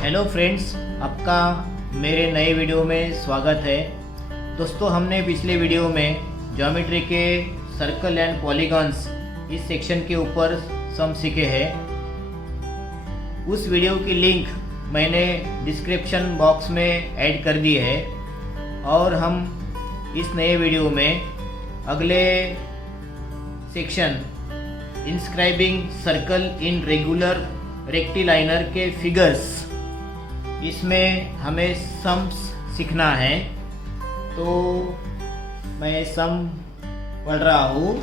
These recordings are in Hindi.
हेलो फ्रेंड्स, आपका मेरे नए वीडियो में स्वागत है। दोस्तों, हमने पिछले वीडियो में ज्योमेट्री के सर्कल एंड पॉलीगॉन्स इस सेक्शन के ऊपर सम सीखे हैं। उस वीडियो की लिंक मैंने डिस्क्रिप्शन बॉक्स में ऐड कर दी है और हम इस नए वीडियो में अगले सेक्शन इंस्क्राइबिंग सर्कल इन रेगुलर रेक्टिलाइनर के फिगर्स, इसमें हमें सम्स सीखना है। तो मैं सम पढ़ रहा हूँ।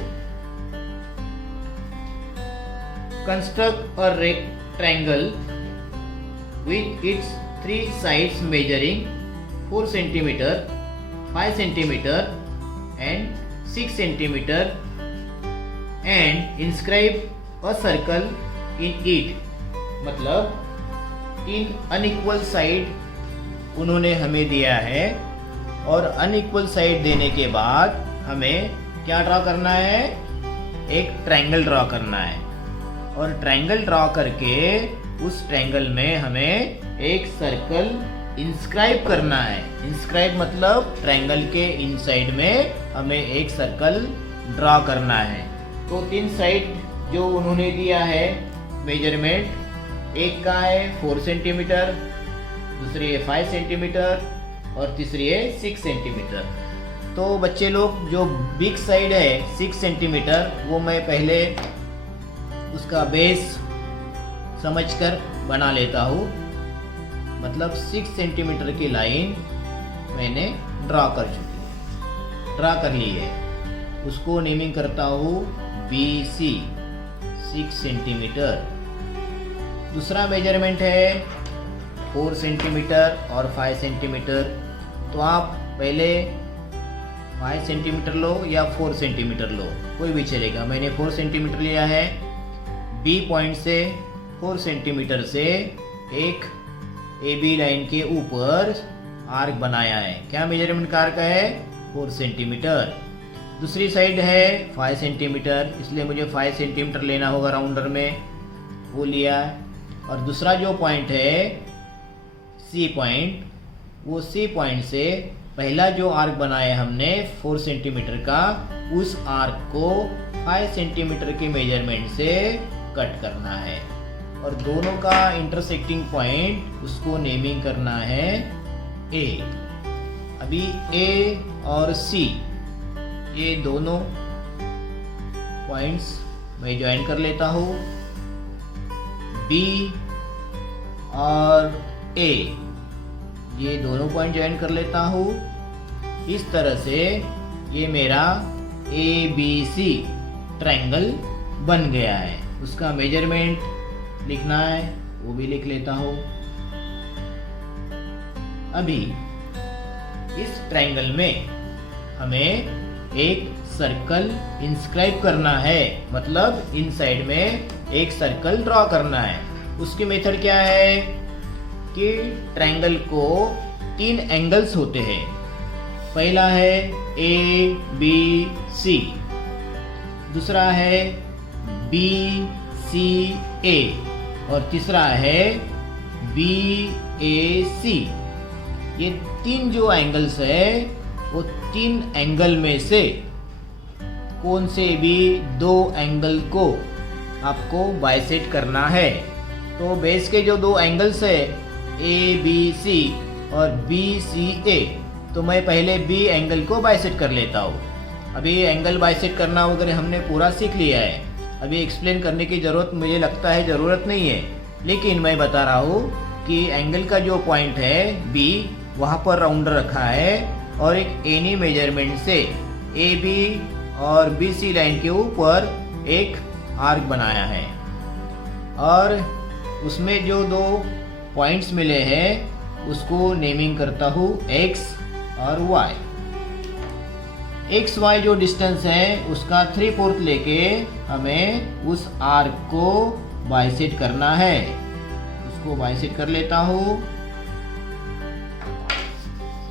Construct a rectangle with its 3 sides measuring 4 centimeter, 5 centimeter and 6 centimeter and inscribe a circle in it। मतलब 3 अनइक्वल साइड उन्होंने हमें दिया है और अनइक्वल साइड देने के बाद हमें क्या ड्रॉ करना है? एक ट्रायंगल ड्रॉ करना है और ट्रायंगल ड्रॉ करके उस ट्रायंगल में हमें एक सर्कल इंस्क्राइब करना है। इंस्क्राइब मतलब ट्रायंगल के इनसाइड में हमें एक सर्कल ड्रॉ करना है। तो 3 साइड जो उन्होंने दिया है मेजरमेंट, एक का है 4 सेंटीमीटर, दूसरी है 5 सेंटीमीटर और तीसरी है 6 सेंटीमीटर। तो बच्चे लोग, जो बिग साइड है 6 सेंटीमीटर, वो मैं पहले उसका बेस समझकर बना लेता हूँ। मतलब 6 सेंटीमीटर की लाइन मैंने ड्रा कर ली है। उसको नेमिंग करता हूँ BC 6 सेंटीमीटर। दूसरा मेजरमेंट है 4 सेंटीमीटर और 5 सेंटीमीटर। तो आप पहले 5 सेंटीमीटर लो या 4 सेंटीमीटर लो, कोई भी चलेगा। मैंने 4 सेंटीमीटर लिया है। B पॉइंट से 4 सेंटीमीटर से एक AB लाइन के ऊपर आर्क बनाया है। क्या मेजरमेंट का आर्क है? 4 सेंटीमीटर। दूसरी साइड है 5 सेंटीमीटर, इसलिए मुझे 5 सेंटीमीटर लेना होगा राउंडर में, वो लिया। और दूसरा जो पॉइंट है C पॉइंट, वो C पॉइंट से पहला जो आर्क बनाया हमने 4 सेंटीमीटर का, उस आर्क को 5 सेंटीमीटर के मेजरमेंट से कट करना है और दोनों का इंटरसेक्टिंग पॉइंट, उसको नेमिंग करना है A। अभी A और C, ये दोनों पॉइंट्स मैं ज्वाइन कर लेता हूँ। B और A, ये दोनों पॉइंट ज्वाइन कर लेता हूँ। इस तरह से ये मेरा ABC ट्रायंगल बन गया है। उसका मेजरमेंट लिखना है, वो भी लिख लेता हूँ। अभी इस ट्रायंगल में हमें एक सर्कल इंस्क्राइब करना है, मतलब इनसाइड में एक सर्कल ड्रॉ करना है। उसकी मेथड क्या है कि ट्रायंगल को 3 एंगल्स होते हैं। पहला है ABC, दूसरा है BCA और तीसरा है BAC। ये 3 जो एंगल्स है, वो 3 एंगल में से कौन से भी 2 एंगल को आपको बाइसेक्ट करना है। तो बेस के जो 2 एंगल्स है ABC और BCA, तो मैं पहले B एंगल को बाइसेक्ट कर लेता हूँ। अभी एंगल बाइसेक्ट करना वगैरह हमने पूरा सीख लिया है। अभी एक्सप्लेन करने की ज़रूरत, मुझे लगता है ज़रूरत नहीं है, लेकिन मैं बता रहा हूँ कि एंगल का जो पॉइंट है B, वहाँ पर राउंडर रखा है और एक एनी मेजरमेंट से AB और BC लाइन के ऊपर एक आर्क बनाया है और उसमें जो 2 पॉइंट्स मिले हैं उसको नेमिंग करता हूँ X और Y। XY जो डिस्टेंस है उसका 3/4 लेके हमें उस आर्क को बाइसेक्ट करना है। उसको बाइसेक्ट कर लेता हूँ,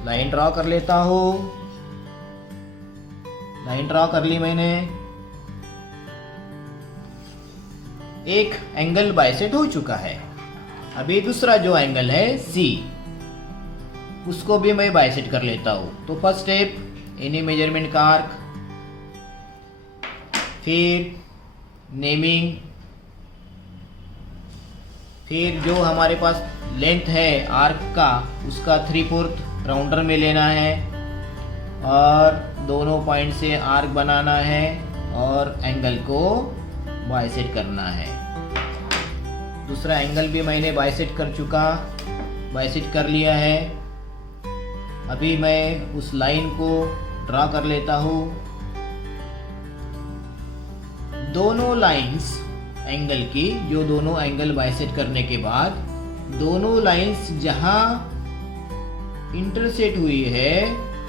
लाइन ड्रॉ कर लेता हूँ। लाइन ड्रॉ कर ली मैंने। एक एंगल बाइसेक्ट हो चुका है। अभी दूसरा जो एंगल है सी, उसको भी मैं बाइसेक्ट कर लेता हूँ। तो फर्स्ट स्टेप, एनी मेजरमेंट का आर्क, फिर नेमिंग, फिर जो हमारे पास लेंथ है आर्क का उसका 3/4 राउंडर में लेना है और दोनों पॉइंट से आर्क बनाना है और एंगल को बाइसेक्ट करना है। दूसरा एंगल भी मैंने बाइसेक्ट कर लिया है। अभी मैं उस लाइन को ड्रा कर लेता हूँ। दोनों लाइंस एंगल की, जो दोनों एंगल बाइसेक्ट करने के बाद दोनों लाइंस जहां इंटरसेक्ट हुई है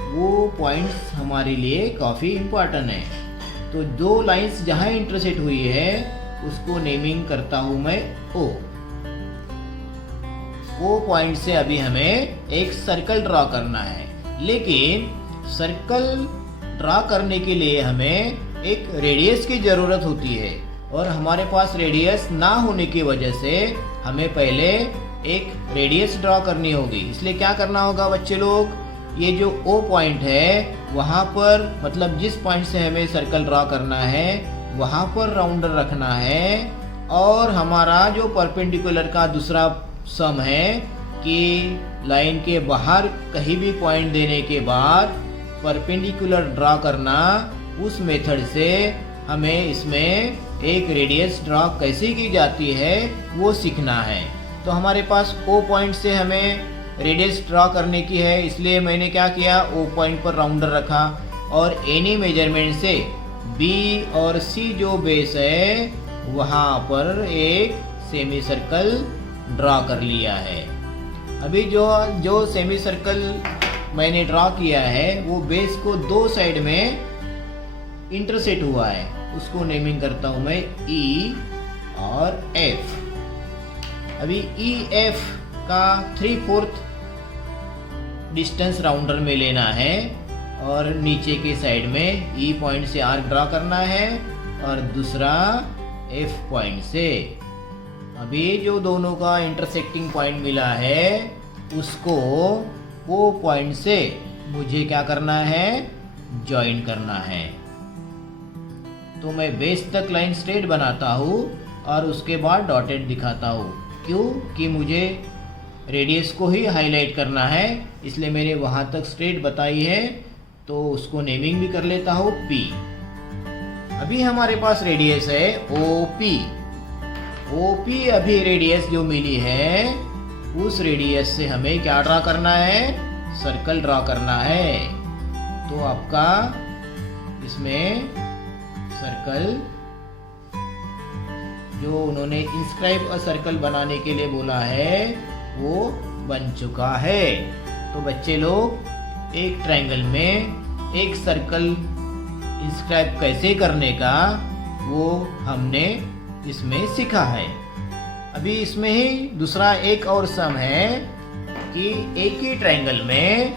वो पॉइंट्स हमारे लिए काफ़ी इम्पोर्टेंट है। तो दो लाइंस जहां इंटरसेक्ट हुई है उसको नेमिंग करता हूं मैं ओ। वो पॉइंट से अभी हमें एक सर्कल ड्रा करना है, लेकिन सर्कल ड्रा करने के लिए हमें एक रेडियस की ज़रूरत होती है और हमारे पास रेडियस ना होने की वजह से हमें पहले एक रेडियस ड्रा करनी होगी। इसलिए क्या करना होगा बच्चे लोग, ये जो O पॉइंट है वहाँ पर, मतलब जिस पॉइंट से हमें सर्कल ड्रा करना है वहाँ पर राउंडर रखना है और हमारा जो परपेंडिकुलर का दूसरा सम है कि लाइन के बाहर कहीं भी पॉइंट देने के बाद परपेंडिकुलर ड्रा करना, उस मेथड से हमें इसमें एक रेडियस ड्रा कैसे की जाती है वो सीखना है। तो हमारे पास O पॉइंट से हमें रेडियस ड्रा करने की है, इसलिए मैंने क्या किया, O पॉइंट पर राउंडर रखा और एनी मेजरमेंट से B और C जो बेस है वहाँ पर एक सेमी सर्कल ड्रा कर लिया है। अभी जो सेमी सर्कल मैंने ड्रा किया है वो बेस को दो साइड में इंटरसेक्ट हुआ है, उसको नेमिंग करता हूँ मैं E और F। अभी E F का 3/4 डिस्टेंस राउंडर में लेना है और नीचे के साइड में E पॉइंट से आर्क ड्रा करना है और दूसरा F पॉइंट से। अभी जो दोनों का इंटरसेक्टिंग पॉइंट मिला है उसको O पॉइंट से मुझे क्या करना है, ज्वाइन करना है। तो मैं बेस तक लाइन स्ट्रेट बनाता हूँ और उसके बाद डॉटेड दिखाता हूँ, क्यों कि मुझे रेडियस को ही हाईलाइट करना है, इसलिए मैंने वहाँ तक स्ट्रेट बताई है। तो उसको नेमिंग भी कर लेता हूँ P। अभी हमारे पास रेडियस है OP। OP अभी रेडियस जो मिली है उस रेडियस से हमें क्या ड्रा करना है, सर्कल ड्रा करना है। तो आपका इसमें सर्कल जो उन्होंने इंस्क्राइब अ सर्कल बनाने के लिए बोला है वो बन चुका है। तो बच्चे लोग एक ट्रायंगल में एक सर्कल इंस्क्राइब कैसे करने का वो हमने इसमें सीखा है। अभी इसमें ही दूसरा एक और सम है कि एक ही ट्रायंगल में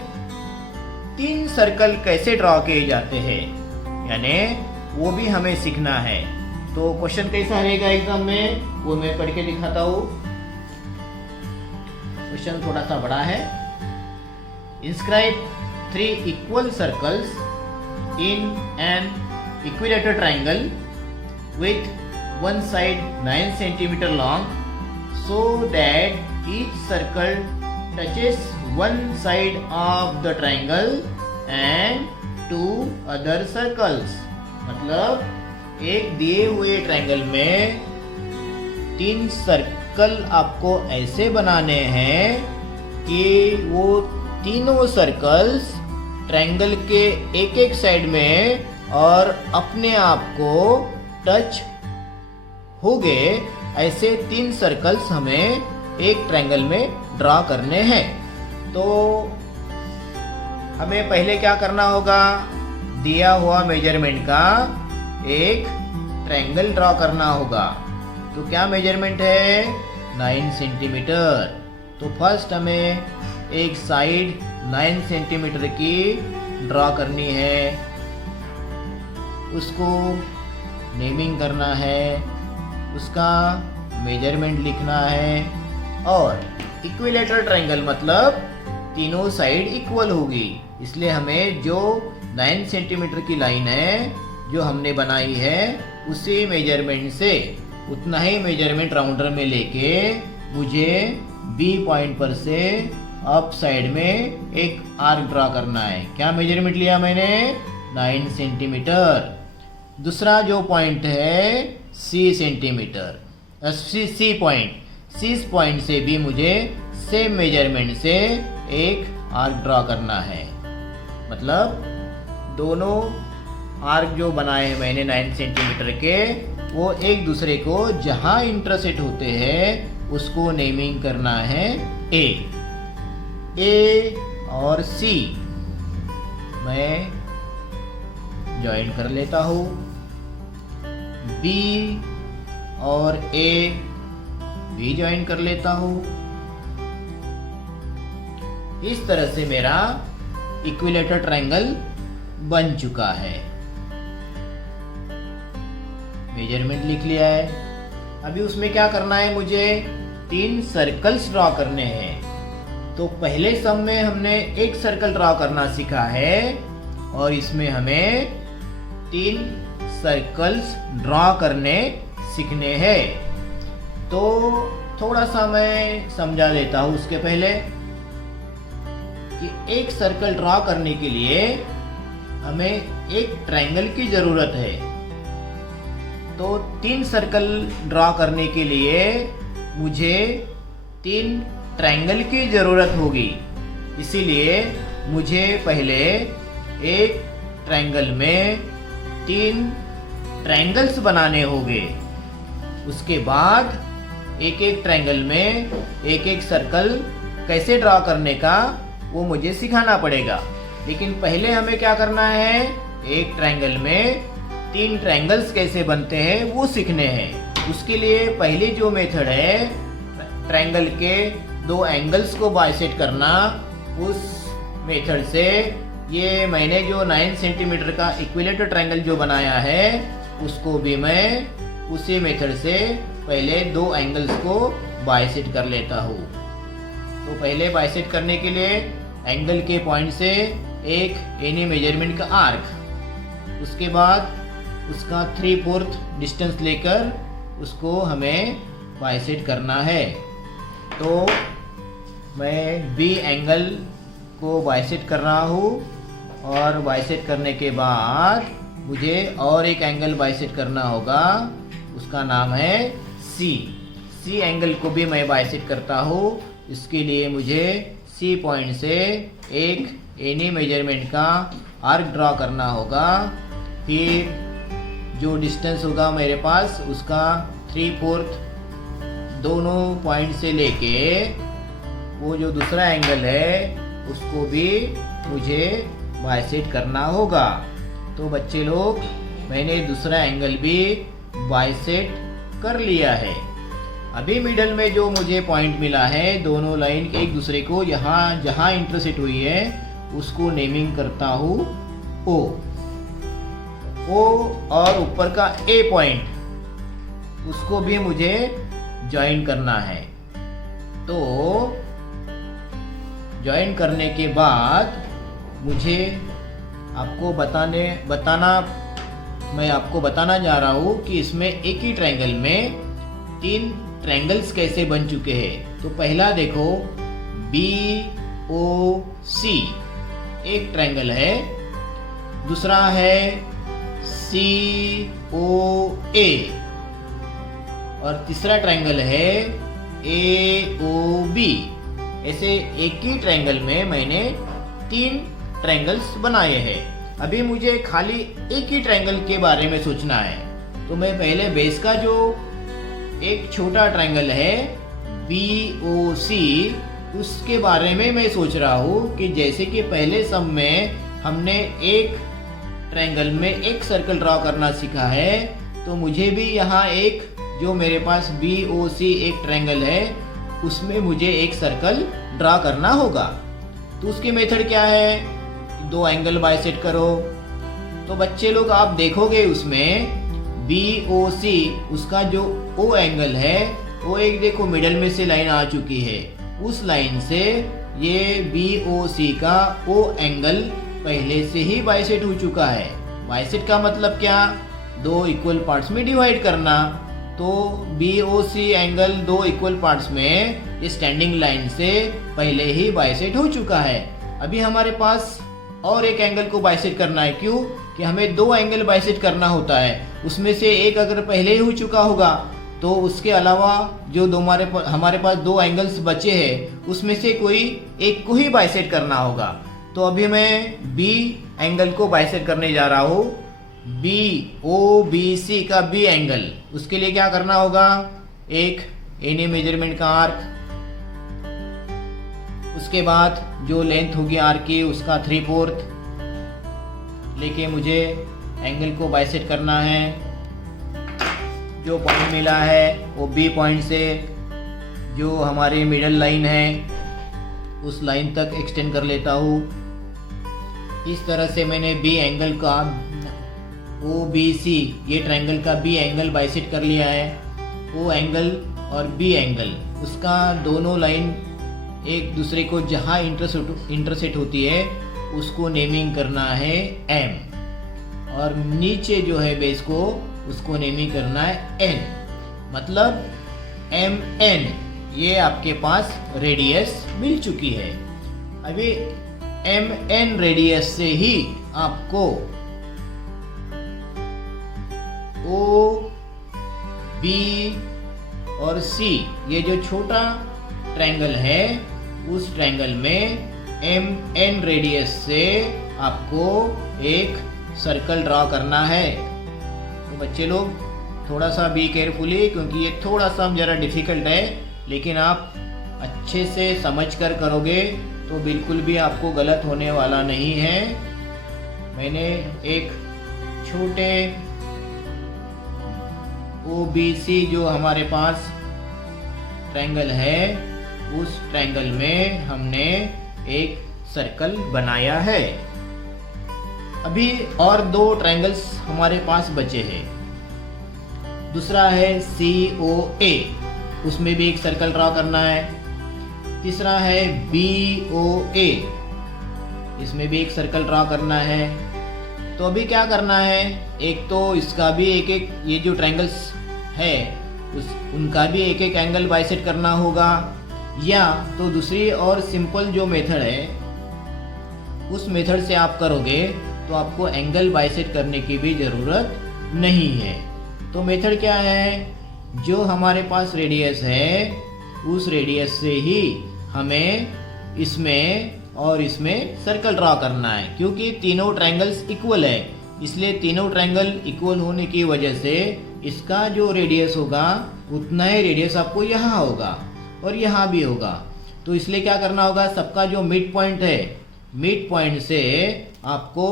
3 सर्कल कैसे ड्रॉ किए जाते हैं, यानी वो भी हमें सीखना है। तो क्वेश्चन कैसा रहेगा एग्जाम में वो मैं पढ़ के दिखाता हूँ। क्वेश्चन थोड़ा सा बड़ा है। Inscribe 3 equal circles in an equilateral triangle with one side 9 cm long so that each circle touches one side of the triangle and 2 other circles। मतलब एक दिए हुए ट्रायंगल में 3 सर्कल आपको ऐसे बनाने हैं कि वो तीनों सर्कल्स ट्रायंगल के एक एक साइड में और अपने आप को टच हो गए, ऐसे 3 सर्कल्स हमें एक ट्रायंगल में ड्रा करने हैं। तो हमें पहले क्या करना होगा, दिया हुआ मेजरमेंट का एक ट्रायंगल ड्रा करना होगा। तो क्या मेजरमेंट है, 9 सेंटीमीटर। तो फर्स्ट हमें एक साइड 9 सेंटीमीटर की ड्रा करनी है, उसको नेमिंग करना है, उसका मेजरमेंट लिखना है और इक्विलेटरल ट्रायंगल मतलब तीनों साइड इक्वल होगी, इसलिए हमें जो 9 सेंटीमीटर की लाइन है जो हमने बनाई है उसी मेजरमेंट से उतना ही मेजरमेंट राउंडर में लेके मुझे बी पॉइंट पर से अप साइड में एक आर्क ड्रा करना है। क्या मेजरमेंट लिया मैंने? 9 सेंटीमीटर। दूसरा जो पॉइंट है सी सेंटीमीटर, सी पॉइंट से भी मुझे सेम मेजरमेंट से एक आर्क ड्रा करना है। मतलब दोनों आर्क जो बनाए हैं मैंने 9 सेंटीमीटर के, वो एक दूसरे को जहां इंटरसेक्ट होते हैं उसको नेमिंग करना है ए और सी। मैं ज्वाइन कर लेता हूँ। बी और ए भी ज्वाइन कर लेता हूँ। इस तरह से मेरा इक्विलेटरल ट्रायंगल बन चुका है। मेजरमेंट लिख लिया है। अभी उसमें क्या करना है, मुझे 3 सर्कल्स ड्रॉ करने हैं। तो पहले सम में हमने एक सर्कल ड्रॉ करना सीखा है और इसमें हमें 3 सर्कल्स ड्रॉ करने सीखने हैं। तो थोड़ा सा मैं समझा देता हूँ उसके पहले कि एक सर्कल ड्रॉ करने के लिए हमें एक ट्रायंगल की जरूरत है। तो 3 सर्कल ड्रॉ करने के लिए मुझे 3 ट्रायंगल की जरूरत होगी। इसीलिए मुझे पहले एक ट्रायंगल में 3 ट्रायंगल्स बनाने होंगे। उसके बाद एक एक ट्रायंगल में एक एक सर्कल कैसे ड्रॉ करने का वो मुझे सिखाना पड़ेगा। लेकिन पहले हमें क्या करना है, एक ट्रायंगल में 3 ट्रायंगल्स कैसे बनते हैं वो सीखने हैं। उसके लिए पहली जो मेथड है ट्रायंगल के 2 एंगल्स को बाइसेक्ट करना, उस मेथड से ये मैंने जो 9 सेंटीमीटर का इक्विलेटरल ट्रायंगल जो बनाया है उसको भी मैं उसी मेथड से पहले 2 एंगल्स को बाइसेक्ट कर लेता हूँ। तो पहले बाइसेक्ट करने के लिए एंगल के पॉइंट से एक एनी मेजरमेंट का आर्क, उसके बाद उसका 3/4 डिस्टेंस लेकर उसको हमें बाइसेक्ट करना है। तो मैं बी एंगल को बाइसेक्ट कर रहा हूँ और बाइसेक्ट करने के बाद मुझे और एक एंगल बाइसेक्ट करना होगा, उसका नाम है सी एंगल को भी मैं बाइसेक्ट करता हूँ। इसके लिए मुझे सी पॉइंट से एक एनी मेजरमेंट का आर्क ड्रॉ करना होगा। फिर जो डिस्टेंस होगा मेरे पास उसका 3/4 दोनों पॉइंट से लेके वो जो दूसरा एंगल है उसको भी मुझे बाइसेक्ट करना होगा। तो बच्चे लोग, मैंने दूसरा एंगल भी बाइसेक्ट कर लिया है। अभी मिडल में जो मुझे पॉइंट मिला है, दोनों लाइन एक दूसरे को यहाँ जहाँ इंटरसेक्ट हुई है उसको नेमिंग करता हूँ ओ और ऊपर का ए पॉइंट उसको भी मुझे ज्वाइन करना है। तो ज्वाइन करने के बाद मुझे मैं आपको बताना जा रहा हूँ कि इसमें एक ही ट्रायंगल में 3 ट्रायंगल्स कैसे बन चुके हैं। तो पहला देखो, BOC एक ट्रायंगल है, दूसरा है COA और तीसरा ट्रायंगल है AOB। ऐसे एक ही ट्रायंगल में मैंने 3 ट्रायंगल्स बनाए हैं। अभी मुझे खाली एक ही ट्रायंगल के बारे में सोचना है। तो मैं पहले बेस का जो एक छोटा ट्रायंगल है BOC उसके बारे में मैं सोच रहा हूँ कि जैसे कि पहले सम में हमने एक ट्रायंगल में एक सर्कल ड्रॉ करना सीखा है, तो मुझे भी यहाँ एक जो मेरे पास BOC एक ट्रायंगल है उसमें मुझे एक सर्कल ड्रॉ करना होगा। तो उसकी मेथड क्या है, 2 एंगल बाइसेक्ट करो। तो बच्चे लोग आप देखोगे उसमें BOC उसका जो O एंगल है वो एक देखो मिडल में से लाइन आ चुकी है, उस लाइन से ये BOC का O एंगल पहले से ही बाइसेट हो चुका है। बाइसेट का मतलब क्या, दो इक्वल पार्ट्स में डिवाइड करना। तो BOC एंगल दो इक्वल पार्ट्स में इस स्टैंडिंग लाइन से पहले ही बाइसेट हो चुका है। अभी हमारे पास और एक एंगल को बाइसेट करना है। क्यों कि हमें दो एंगल बाइसेट करना होता है, उसमें से एक अगर पहले ही हो चुका होगा तो उसके अलावा जो हमारे पास दो एंगल्स बचे हैं उसमें से कोई एक को ही बाइसेट करना होगा। तो अभी मैं B एंगल को बाइसेट करने जा रहा हूँ, BOBC का B एंगल। उसके लिए क्या करना होगा, एक एनी मेजरमेंट का आर्क, उसके बाद जो लेंथ होगी आर्क की उसका 3/4 लेके मुझे एंगल को बाइसेट करना है। जो पॉइंट मिला है वो B पॉइंट से जो हमारी मिडल लाइन है उस लाइन तक एक्सटेंड कर लेता हूँ। इस तरह से मैंने B एंगल का OBC ये ट्रायंगल का B एंगल बाइसेट कर लिया है। O एंगल और B एंगल उसका दोनों लाइन एक दूसरे को जहाँ इंटरसेक्ट होती है उसको नेमिंग करना है M, और नीचे जो है बेस को उसको नेमिंग करना है N, मतलब MN। ये आपके पास रेडियस मिल चुकी है। अभी MN रेडियस से ही आपको O, B और C ये जो छोटा ट्रायंगल है उस ट्रायंगल में MN रेडियस से आपको एक सर्कल ड्रॉ करना है। तो बच्चे लोग थोड़ा सा बी केयरफुली, क्योंकि ये थोड़ा सा ज़रा डिफ़िकल्ट है, लेकिन आप अच्छे से समझ कर करोगे तो बिल्कुल भी आपको गलत होने वाला नहीं है। मैंने एक छोटे OBC जो हमारे पास ट्रायंगल है उस ट्रायंगल में हमने एक सर्कल बनाया है। अभी और दो ट्रायंगल्स हमारे पास बचे हैं। दूसरा है COA, उसमें भी एक सर्कल ड्रॉ करना है। तीसरा है BOA, इसमें भी एक सर्कल ड्रॉ करना है। तो अभी क्या करना है, एक तो इसका भी एक एक ये जो ट्रायंगल्स है उनका भी एक एक एंगल बाइसेट करना होगा, या तो दूसरी और सिंपल जो मेथड है उस मेथड से आप करोगे तो आपको एंगल बाइसेट करने की भी ज़रूरत नहीं है। तो मेथड क्या है, जो हमारे पास रेडियस है उस रेडियस से ही हमें इसमें और इसमें सर्कल ड्रॉ करना है। क्योंकि तीनों ट्रायंगल्स इक्वल है, इसलिए तीनों ट्रायंगल इक्वल होने की वजह से इसका जो रेडियस होगा उतना ही रेडियस आपको यहाँ होगा और यहाँ भी होगा। तो इसलिए क्या करना होगा, सबका जो मिड पॉइंट है, मिड पॉइंट से आपको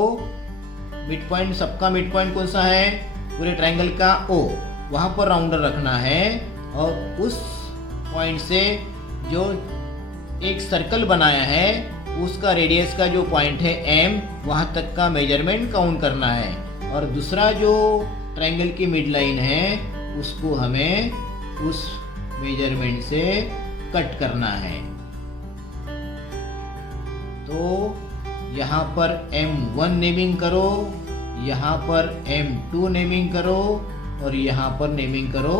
सबका मिड पॉइंट कौन सा है, पूरे ट्रायंगल का O, वहाँ पर राउंडर रखना है और उस पॉइंट से जो एक सर्कल बनाया है उसका रेडियस का जो पॉइंट है M, वहाँ तक का मेजरमेंट काउंट करना है। और दूसरा जो ट्रायंगल की मिड लाइन है उसको हमें उस मेजरमेंट से कट करना है। तो यहाँ पर M1 नेमिंग करो, यहाँ पर M2 नेमिंग करो और यहाँ पर नेमिंग करो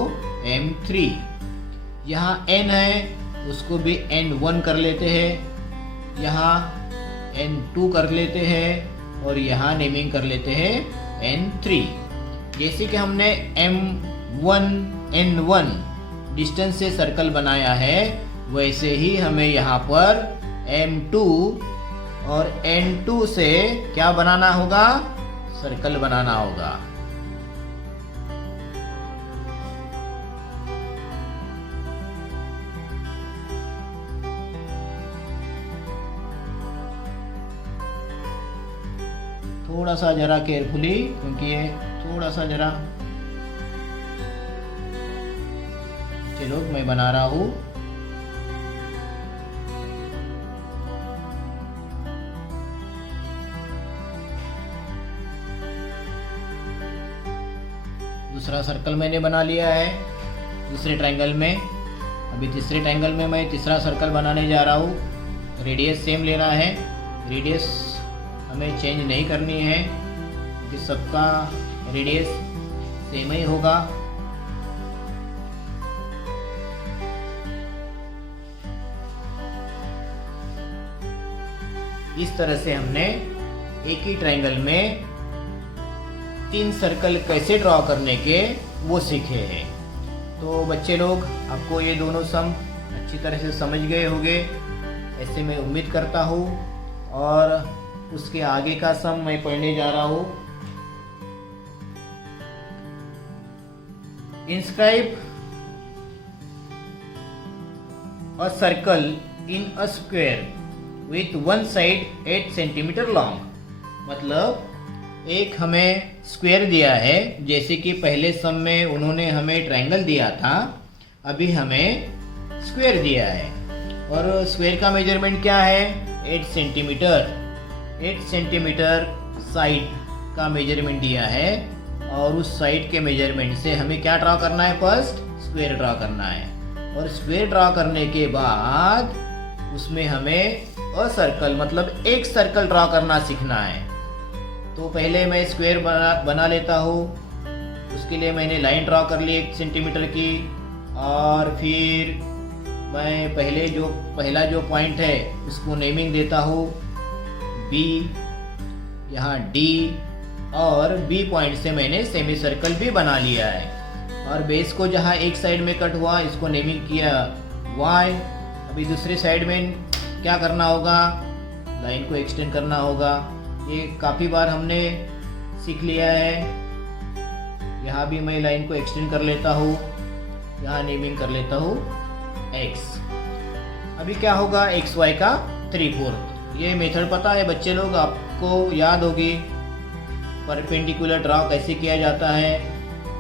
M3। यहाँ N है उसको भी N1 कर लेते हैं, यहाँ N2 कर लेते हैं और यहाँ नेमिंग कर लेते हैं N3। जैसे कि हमने M1 N1 डिस्टेंस से सर्कल बनाया है, वैसे ही हमें यहाँ पर M2 और N2 से क्या बनाना होगा, सर्कल बनाना होगा। थोड़ा सा जरा केयरफुली, क्योंकि ये थोड़ा सा जरा, चलो मैं बना रहा हूँ। दूसरा सर्कल मैंने बना लिया है दूसरे ट्रायंगल में। अभी तीसरे ट्रायंगल में मैं तीसरा सर्कल बनाने जा रहा हूँ। रेडियस सेम लेना है, रेडियस हमें चेंज नहीं करनी है क्योंकि सबका रेडियस सेम ही होगा। इस तरह से हमने एक ही ट्रायंगल में 3 सर्कल कैसे ड्रॉ करने के वो सीखे हैं। तो बच्चे लोग आपको ये दोनों सम अच्छी तरह से समझ गए होंगे, ऐसे मैं उम्मीद करता हूँ। और उसके आगे का सम मैं पढ़ने जा रहा हूँ। Inscribe a circle in a square with one side 8 centimetre long. मतलब एक हमें स्क्वायर दिया है, जैसे कि पहले सम में उन्होंने हमें ट्रायंगल दिया था, अभी हमें स्क्वायर दिया है। और स्क्वायर का मेजरमेंट क्या है? 8 सेंटीमीटर। 8 सेंटीमीटर साइड का मेजरमेंट दिया है और उस साइड के मेजरमेंट से हमें क्या ड्रॉ करना है? फर्स्ट स्क्वायर ड्रॉ करना है। और स्क्वायर ड्रॉ करने के बाद उसमें हमें अ सर्कल मतलब एक सर्कल ड्रॉ करना सीखना है। तो पहले मैं स्क्वायर बना लेता हूँ। उसके लिए मैंने लाइन ड्रॉ कर ली 1 सेंटीमीटर की। और फिर मैं पहला जो पॉइंट है उसको नेमिंग देता हूँ बी, यहाँ डी, और बी पॉइंट से मैंने सेमी सर्कल भी बना लिया है। और बेस को जहाँ एक साइड में कट हुआ इसको नेमिंग किया वाई। अभी दूसरे साइड में क्या करना होगा? लाइन को एक्सटेंड करना होगा। ये काफ़ी बार हमने सीख लिया है। यहाँ भी मैं लाइन को एक्सटेंड कर लेता हूँ, यहाँ नेमिंग कर लेता हूँ x। अभी क्या होगा? xy का 3/4। ये मेथड पता है बच्चे लोग, आपको याद होगी। परपेंडिकुलर ड्रॉ कैसे किया जाता है,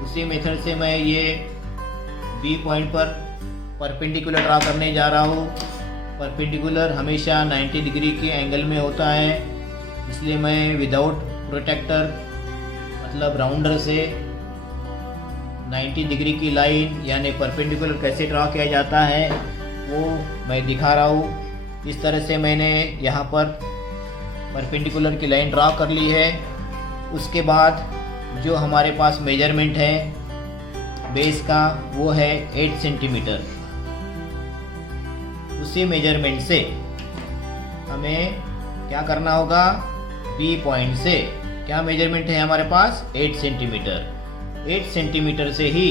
उसी मेथड से मैं ये बी पॉइंट पर परपेंडिकुलर ड्रॉ करने जा रहा हूँ। परपेंडिकुलर हमेशा 90 डिग्री के एंगल में होता है, इसलिए मैं विदाउट प्रोटेक्टर मतलब राउंडर से 90 डिग्री की लाइन यानी परपेंडिकुलर कैसे ड्रॉ किया जाता है वो मैं दिखा रहा हूँ। इस तरह से मैंने यहाँ पर परपेंडिकुलर की लाइन ड्रॉ कर ली है। उसके बाद जो हमारे पास मेजरमेंट है बेस का वो है 8 सेंटीमीटर। उसी मेजरमेंट से हमें क्या करना होगा? बी पॉइंट से क्या मेजरमेंट है हमारे पास? 8 सेंटीमीटर। 8 सेंटीमीटर से ही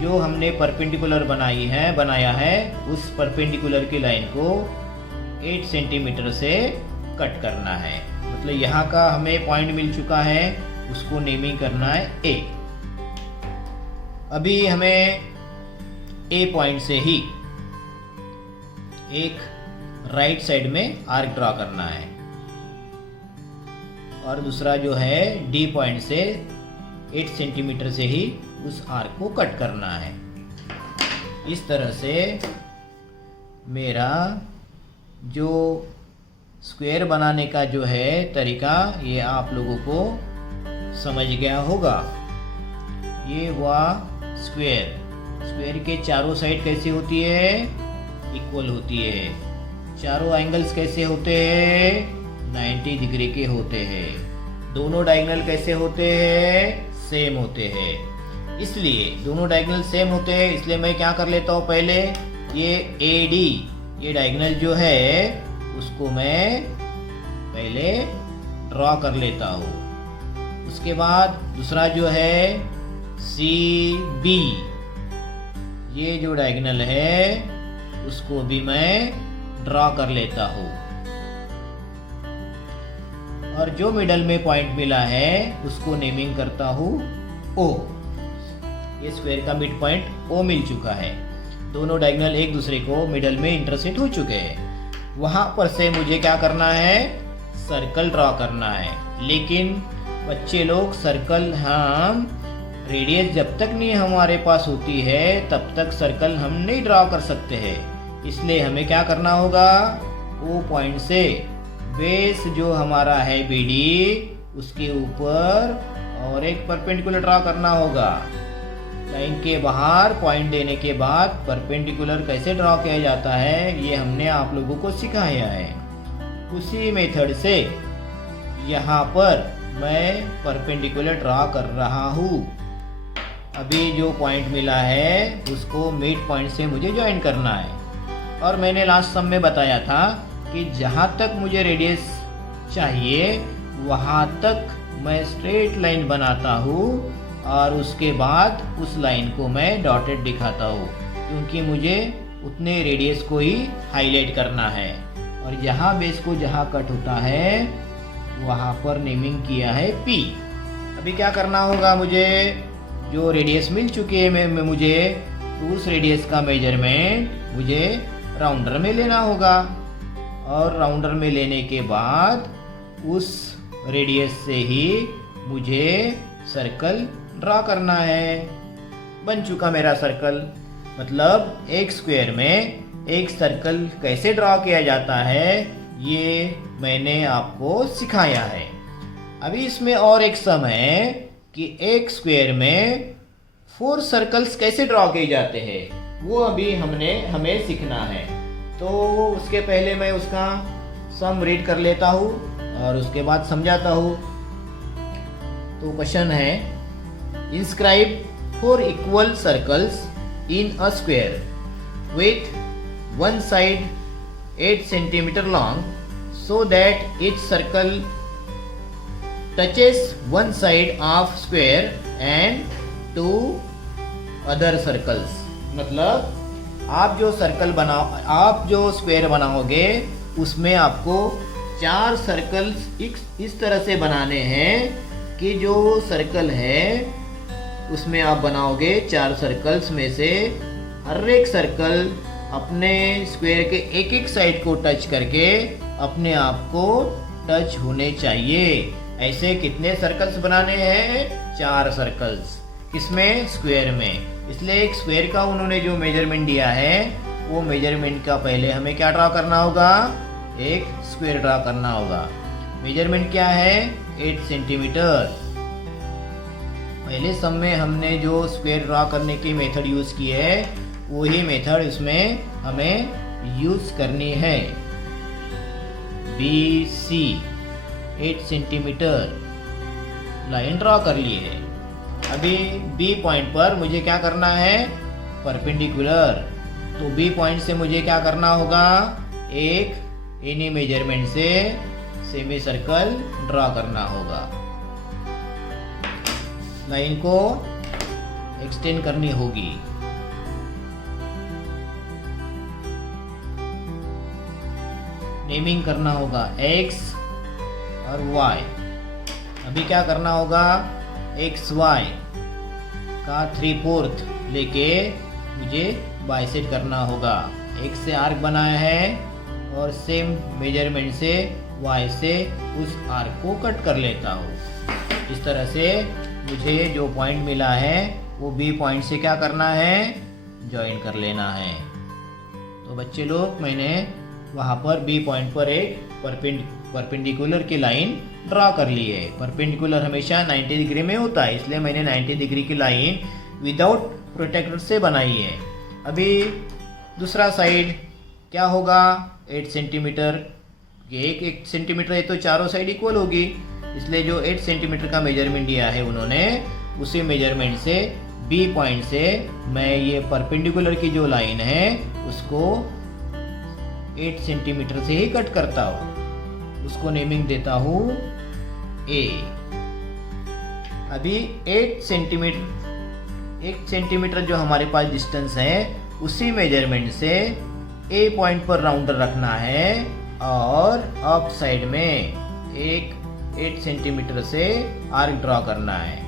जो हमने परपेंडिकुलर बनाया है उस परपेंडिकुलर की लाइन को 8 सेंटीमीटर से कट करना है। मतलब यहाँ का हमें पॉइंट मिल चुका है, उसको नेमिंग करना है ए। अभी हमें ए पॉइंट से ही एक राइट साइड में आर्क ड्रॉ करना है और दूसरा जो है डी पॉइंट से 8 सेंटीमीटर से ही उस आर्क को कट करना है। इस तरह से मेरा जो स्क्वायर बनाने का जो है तरीका ये आप लोगों को समझ गया होगा। ये हुआ स्क्वायर। स्क्वायर के चारों साइड कैसी होती है? इक्वल होती है। चारों एंगल्स कैसे होते हैं? 90 डिग्री के होते हैं। दोनों डायगोनल कैसे होते हैं? सेम होते हैं। इसलिए दोनों डायगोनल सेम होते हैं, इसलिए मैं क्या कर लेता हूँ? पहले ये AD ये डायगोनल जो है उसको मैं पहले ड्रॉ कर लेता हूँ। उसके बाद दूसरा जो है CB ये जो डायगोनल है उसको भी मैं ड्रॉ कर लेता हूँ। और जो मिडल में पॉइंट मिला है उसको नेमिंग करता हूँ O। ये स्क्वायर का मिड पॉइंट O मिल चुका है। दोनों डायगोनल एक दूसरे को मिडल में इंटरसेक्ट हो चुके हैं। वहां पर से मुझे क्या करना है? सर्कल ड्रॉ करना है। लेकिन बच्चे लोग सर्कल हम रेडियस जब तक नहीं हमारे पास होती है तब तक सर्कल हम नहीं ड्रॉ कर सकते हैं। इसलिए हमें क्या करना होगा? O पॉइंट से बेस जो हमारा है BD उसके ऊपर और एक परपेंडिकुलर ड्रॉ करना होगा। लाइन के बाहर पॉइंट देने के बाद परपेंडिकुलर कैसे ड्रॉ किया जाता है ये हमने आप लोगों को सिखाया है। उसी मेथड से यहाँ पर मैं परपेंडिकुलर ड्रॉ कर रहा हूँ। अभी जो पॉइंट मिला है उसको मिड पॉइंट से मुझे ज्वाइन करना है। और मैंने लास्ट सम में बताया था कि जहाँ तक मुझे रेडियस चाहिए वहाँ तक मैं स्ट्रेट लाइन बनाता हूँ और उसके बाद उस लाइन को मैं डॉटेड दिखाता हूँ, क्योंकि मुझे उतने रेडियस को ही हाईलाइट करना है। और यहाँ बेस को जहाँ कट होता है वहाँ पर नेमिंग किया है P। अभी क्या करना होगा, मुझे जो रेडियस मिल चुकी है मुझे उस रेडियस का मेजरमेंट मुझे राउंडर में लेना होगा। और राउंडर में लेने के बाद उस रेडियस से ही मुझे सर्कल ड्रॉ करना है। बन चुका मेरा सर्कल। मतलब एक स्क्वायर में एक सर्कल कैसे ड्रॉ किया जाता है ये मैंने आपको सिखाया है। अभी इसमें और एक सम है कि एक स्क्वायर में 4 सर्कल्स कैसे ड्रॉ किए जाते हैं, वो अभी हमें सीखना है। तो उसके पहले मैं उसका सम रीड कर लेता हूँ और उसके बाद समझाता हूँ। तो क्वेश्चन है, inscribe 4 equal circles in a square with one side 8 centimeter long so that each circle touches one side of square and two other circles। मतलब आप जो स्क्वायर बनाओगे उसमें आपको 4 सर्कल्स इस तरह से बनाने हैं कि जो सर्कल है उसमें आप बनाओगे 4 सर्कल्स में से हर एक सर्कल अपने स्क्वायर के एक एक साइड को टच करके अपने आप को टच होने चाहिए। ऐसे कितने सर्कल्स बनाने हैं? 4 सर्कल्स। किसमें? स्क्वायर में। इसलिए एक स्क्वायर का उन्होंने जो मेजरमेंट दिया है वो मेजरमेंट का पहले हमें क्या ड्रॉ करना होगा? एक स्क्वायर ड्रॉ करना होगा। मेजरमेंट क्या है? 8 सेंटीमीटर। पहले सम में हमने जो स्क्वायर ड्रॉ करने की मेथड यूज की है वही मेथड इसमें हमें यूज करनी है। BC 8 सेंटीमीटर लाइन ड्रॉ कर ली है। अभी B पॉइंट पर मुझे क्या करना है? परपेंडिकुलर। तो B पॉइंट से मुझे क्या करना होगा? एक एनी मेजरमेंट से सेमी सर्कल ड्रॉ करना होगा। लाइन को एक्सटेंड करनी होगी। नेमिंग करना होगा X और Y। अभी क्या करना होगा? XY का 3/4 लेके मुझे बाइसेक्ट करना होगा। X से आर्क बनाया है और सेम मेजरमेंट से Y से उस आर्क को कट कर लेता हूँ। इस तरह से मुझे जो पॉइंट मिला है वो B पॉइंट से क्या करना है? ज्वाइन कर लेना है। तो बच्चे लोग, मैंने वहाँ पर B पॉइंट पर एक परपेंडिकुलर की लाइन ड्रॉ कर ली है। परपेंडिकुलर हमेशा 90 डिग्री में होता है, इसलिए मैंने 90 डिग्री की लाइन विदाउट प्रोटेक्टर से बनाई है। अभी दूसरा साइड क्या होगा? 8 सेंटीमीटर। एक सेंटीमीटर है तो चारों साइड इक्वल होगी, इसलिए जो 8 सेंटीमीटर का मेजरमेंट दिया है उन्होंने, उसी मेजरमेंट से B पॉइंट से मैं ये परपेंडिकुलर की जो लाइन है उसको 8 सेंटीमीटर से ही कट करता हूँ। उसको नेमिंग देता हूँ A। अभी 8 सेंटीमीटर जो हमारे पास डिस्टेंस है उसी मेजरमेंट से A पॉइंट पर राउंडर रखना है और अप साइड में एक 8 सेंटीमीटर से आर्क ड्रॉ करना है।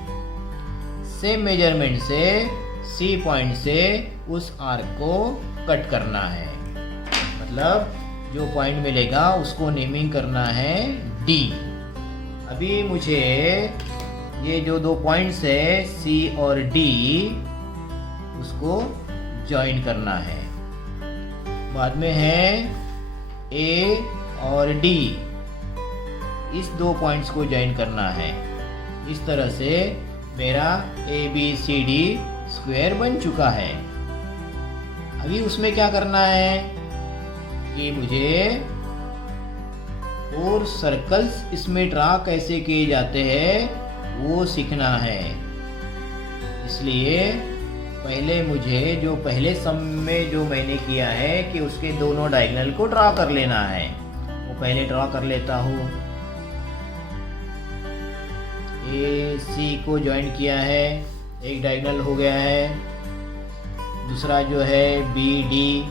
सेम मेजरमेंट से C पॉइंट से उस आर्क को कट करना है। मतलब जो पॉइंट मिलेगा उसको नेमिंग करना है D। अभी मुझे ये जो 2 पॉइंट्स है C और D उसको ज्वाइन करना है। बाद में है A और D, इस 2 पॉइंट्स को ज्वाइन करना है। इस तरह से मेरा ABCD स्क्वायर बन चुका है। अभी उसमें क्या करना है कि मुझे 4 सर्कल्स इसमें ड्रा कैसे किए जाते हैं वो सीखना है। इसलिए पहले मुझे जो पहले सम में जो मैंने किया है कि उसके दोनों डायगोनल को ड्रा कर लेना है, वो पहले ड्रा कर लेता हूँ। ए सी को ज्वाइन किया है, एक डायगोनल हो गया है। दूसरा जो है बी डी,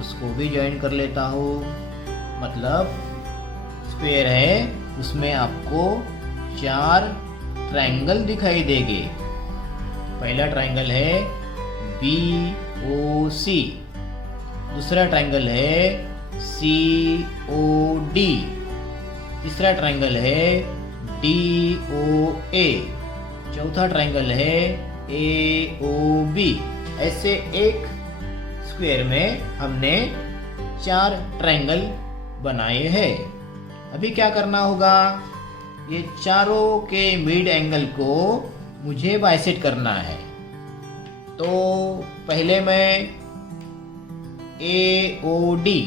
उसको भी ज्वाइन कर लेता हूँ। मतलब स्क्वायर है, उसमें आपको 4 ट्रायंगल दिखाई देंगे। पहला ट्रायंगल है बी ओ सी, दूसरा ट्रायंगल है सी ओ डी, तीसरा ट्रायंगल है डी ओ ए, चौथा ट्रायंगल है ए ओ बी। ऐसे एक स्क्वायर में हमने 4 ट्रायंगल बनाए हैं। अभी क्या करना होगा, ये चारों के मिड एंगल को मुझे बाइसेक्ट करना है। तो पहले मैं ए ओ डी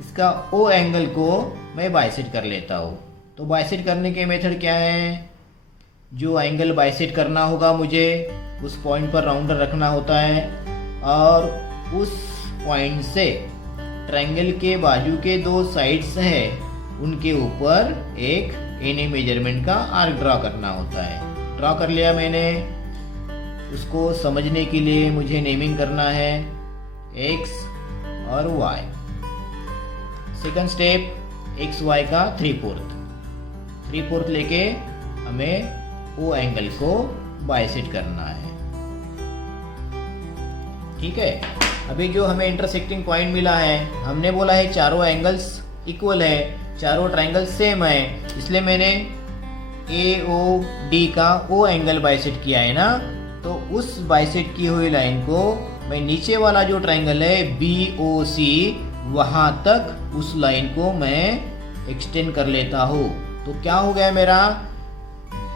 इसका ओ एंगल को मैं बाइसेक्ट कर लेता हूँ। तो बाइसेक्ट करने के मेथड क्या है, जो एंगल बाइसेक्ट करना होगा मुझे उस पॉइंट पर राउंडर रखना होता है और उस पॉइंट से ट्रायंगल के बाजू के 2 साइड्स हैं उनके ऊपर एक एनी मेजरमेंट का आर्क ड्रा करना होता है। ड्रा कर लिया मैंने। उसको समझने के लिए मुझे नेमिंग करना है x और y। Second step x y का 3/4 लेके हमें ओ एंगल को बाइसेक्ट करना है। ठीक है। अभी जो हमें इंटरसेक्टिंग पॉइंट मिला है, हमने बोला है चारों एंगल्स इक्वल है, चारों ट्रायंगल सेम है, इसलिए मैंने ए ओ डी का ओ एंगल बाइसेक्ट किया है ना। तो उस बाइसेक्ट की हुई लाइन को मैं नीचे वाला जो ट्रायंगल है बी ओ सी, वहां तक उस लाइन को मैं एक्सटेंड कर लेता हूँ। तो क्या हो गया मेरा,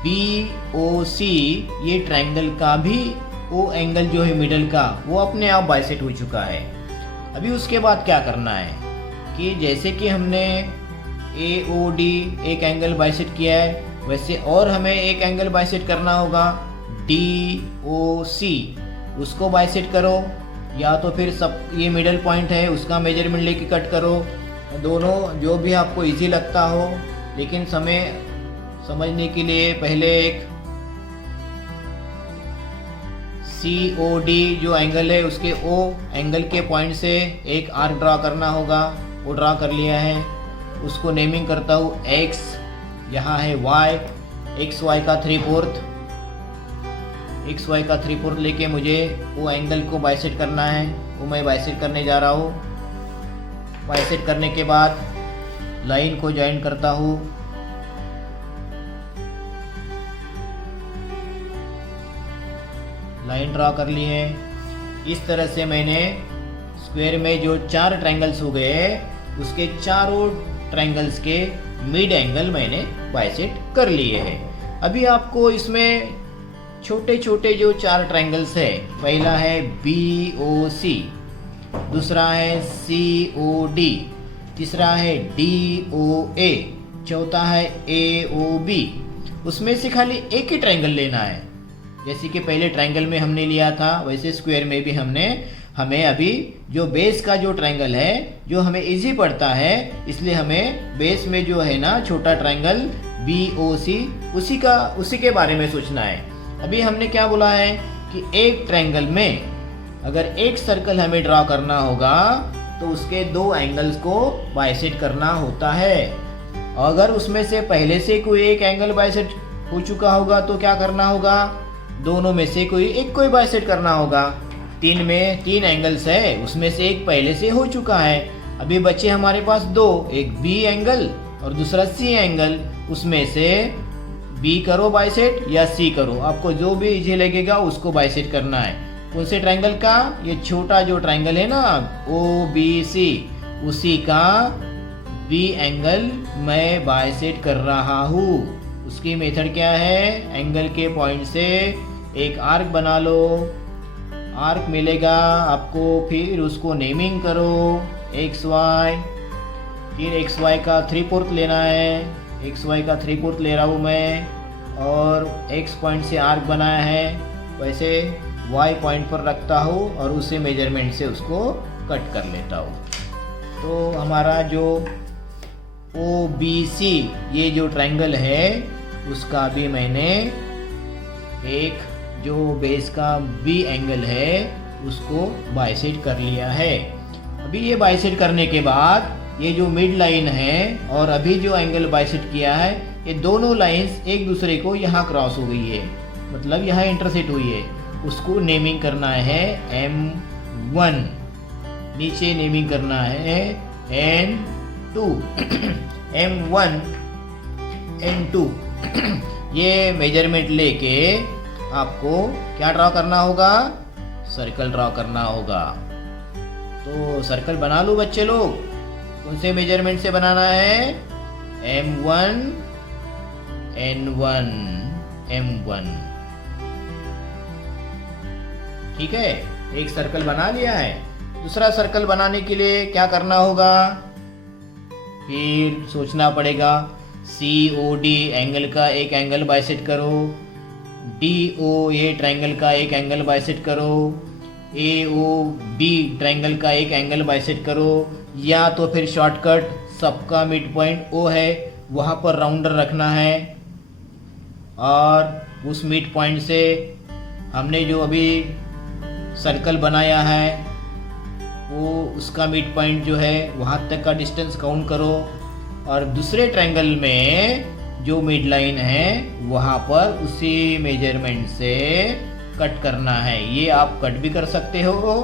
बी ओ सी ये ट्रायंगल का भी ओ एंगल जो है मिडल का, वो अपने आप बाइसेक्ट हो चुका है। अभी उसके बाद क्या करना है कि जैसे कि हमने ए ओ डी एक एंगल बाइसेक्ट किया है, वैसे और हमें एक एंगल बाइसेक्ट करना होगा डी ओ सी, उसको बाइसेक्ट करो, या तो फिर सब ये मिडल पॉइंट है उसका मेजरमेंट लेके कट करो, दोनों जो भी आपको इजी लगता हो। लेकिन समय समझने के लिए पहले एक सी ओ डी जो एंगल है उसके ओ एंगल के पॉइंट से एक आर्क ड्रा करना होगा, वो ड्रा कर लिया है। उसको नेमिंग करता हूँ x, यहाँ है y, xy का 3/4 लेके मुझे वो एंगल को बाइसेक्ट करना है, वो मैं बाइसेक्ट करने जा रहा हूँ। बाइसेक्ट करने के बाद लाइन को ज्वाइन करता हूँ। लाइन ड्रा कर ली है। इस तरह से मैंने स्क्वायर में जो 4 ट्रायंगल्स हो गए, उसके चारों ट्रायंगल्स के मिड एंगल मैंने बाइसेक्ट कर लिए हैं। अभी आपको इसमें छोटे छोटे जो 4 ट्रायंगल्स है, पहला है बी ओ सी, दूसरा है सी ओ डी, तीसरा है डी ओ ए, चौथा है ए ओ बी। उसमें से खाली एक ही ट्रायंगल लेना है। जैसे कि पहले ट्रायंगल में हमने लिया था, वैसे स्क्वायर में भी हमें अभी जो बेस का जो ट्रायंगल है जो हमें इजी पड़ता है, इसलिए हमें बेस में जो है ना छोटा ट्रायंगल बी ओ सी, उसी के बारे में सोचना है। अभी हमने क्या बोला है कि एक ट्रायंगल में अगर एक सर्कल हमें ड्रा करना होगा तो उसके 2 एंगल्स को बाइसेक्ट करना होता है। अगर उसमें से पहले से कोई एक एंगल बाइसेक्ट हो चुका होगा तो क्या करना होगा, दोनों में से कोई एक को बाइसेक्ट करना होगा। 3 में 3 एंगल्स है, उसमें से एक पहले से हो चुका है। अभी बचे हमारे पास 2, एक बी एंगल और दूसरा सी एंगल। उसमें से बी करो बाइसेक्ट या सी करो, आपको जो भी इजी लगेगा उसको बाइसेक्ट करना है। कौन से ट्रायंगल का, ये छोटा जो ट्रायंगल है ना ओ बी सी, उसी का बी एंगल मैं बाइसेक्ट कर रहा हूँ। उसकी मेथड क्या है, एंगल के पॉइंट से एक आर्क बना लो, आर्क मिलेगा आपको, फिर उसको नेमिंग करो एक्स वाई, फिर एक्स वाई का 3/4 लेना है, एक्स वाई का 3/4 ले रहा हूँ मैं, और एक्स पॉइंट से आर्क बनाया है वैसे वाई पॉइंट पर रखता हूँ और उसे मेजरमेंट से उसको कट कर लेता हूँ। तो हमारा जो OBC ये जो ट्रायंगल है उसका भी मैंने एक जो बेस का B एंगल है उसको बाइसेक्ट कर लिया है। अभी ये बाइसेक्ट करने के बाद ये जो मिड लाइन है और अभी जो एंगल बाइसेक्ट किया है ये दोनों लाइंस एक दूसरे को यहाँ क्रॉस हो गई है, मतलब यहाँ इंटरसेक्ट हुई है। उसको नेमिंग करना है M1, नीचे नेमिंग करना है N2 M1 N2 ये मेजरमेंट लेके आपको क्या ड्रॉ करना होगा, सर्कल ड्रॉ करना होगा। तो सर्कल बना लो बच्चे लोग, कौन से मेजरमेंट से बनाना है, M1 N1 M1, ठीक है। एक सर्कल बना लिया है। दूसरा सर्कल बनाने के लिए क्या करना होगा, फिर सोचना पड़ेगा। COD एंगल का एक एंगल बाइसेक्ट करो, DO ये ट्रायंगल का एक एंगल बाइसेक्ट करो, AOB ट्रायंगल का एक एंगल बाइसेक्ट करो, या तो फिर शॉर्टकट सबका मिड पॉइंट O है वहाँ पर राउंडर रखना है और उस मिड पॉइंट से हमने जो अभी सर्कल बनाया है वो उसका मिड पॉइंट जो है वहाँ तक का डिस्टेंस काउंट करो और दूसरे ट्रायंगल में जो मिड लाइन है वहाँ पर उसी मेजरमेंट से कट करना है। ये आप कट भी कर सकते हो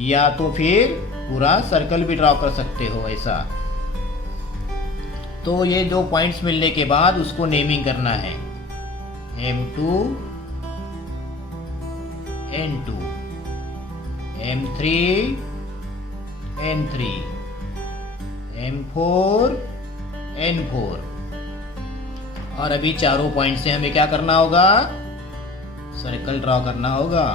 या तो फिर पूरा सर्कल भी ड्रॉ कर सकते हो ऐसा। तो ये दो पॉइंट्स मिलने के बाद उसको नेमिंग करना है M2 N2 M3 N3 M4 N4। और अभी चारों पॉइंट से हमें क्या करना होगा, सर्कल ड्रॉ करना होगा।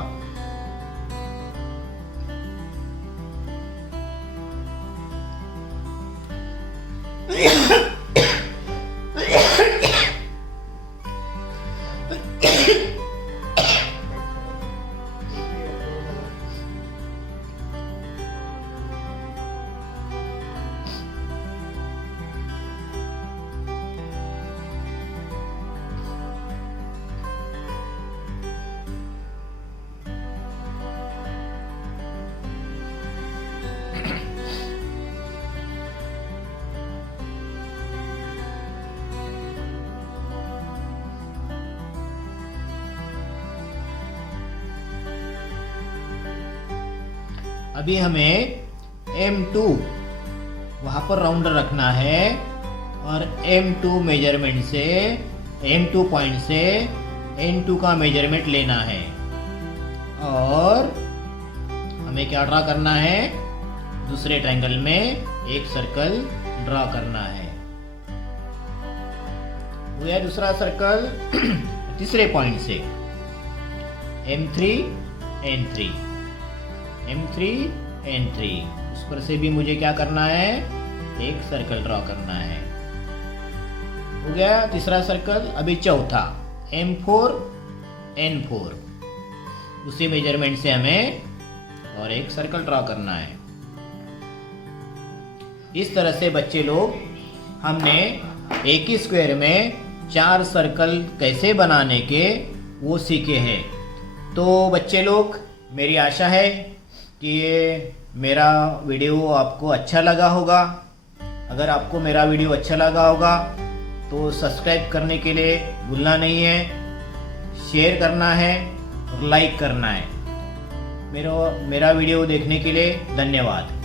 अभी हमें M2 वहाँ पर राउंडर रखना है और M2 मेजरमेंट से M2 पॉइंट से N2 का मेजरमेंट लेना है और हमें क्या ड्रा करना है, दूसरे ट्रायंगल में एक सर्कल ड्रा करना है। वो है दूसरा सर्कल तीसरे पॉइंट से M3 N3 M3 N3 उस पर से भी मुझे क्या करना है, एक सर्कल ड्रॉ करना है। हो गया तीसरा सर्कल। अभी चौथा M4 N4 उसी मेजरमेंट से हमें और एक सर्कल ड्रॉ करना है। इस तरह से बच्चे लोग हमने एक ही स्क्वायर में 4 सर्कल कैसे बनाने के वो सीखे हैं। तो बच्चे लोग मेरी आशा है कि ये मेरा वीडियो आपको अच्छा लगा होगा। अगर आपको मेरा वीडियो अच्छा लगा होगा तो सब्सक्राइब करने के लिए भूलना नहीं है, शेयर करना है और लाइक करना है। मेरा वीडियो देखने के लिए धन्यवाद।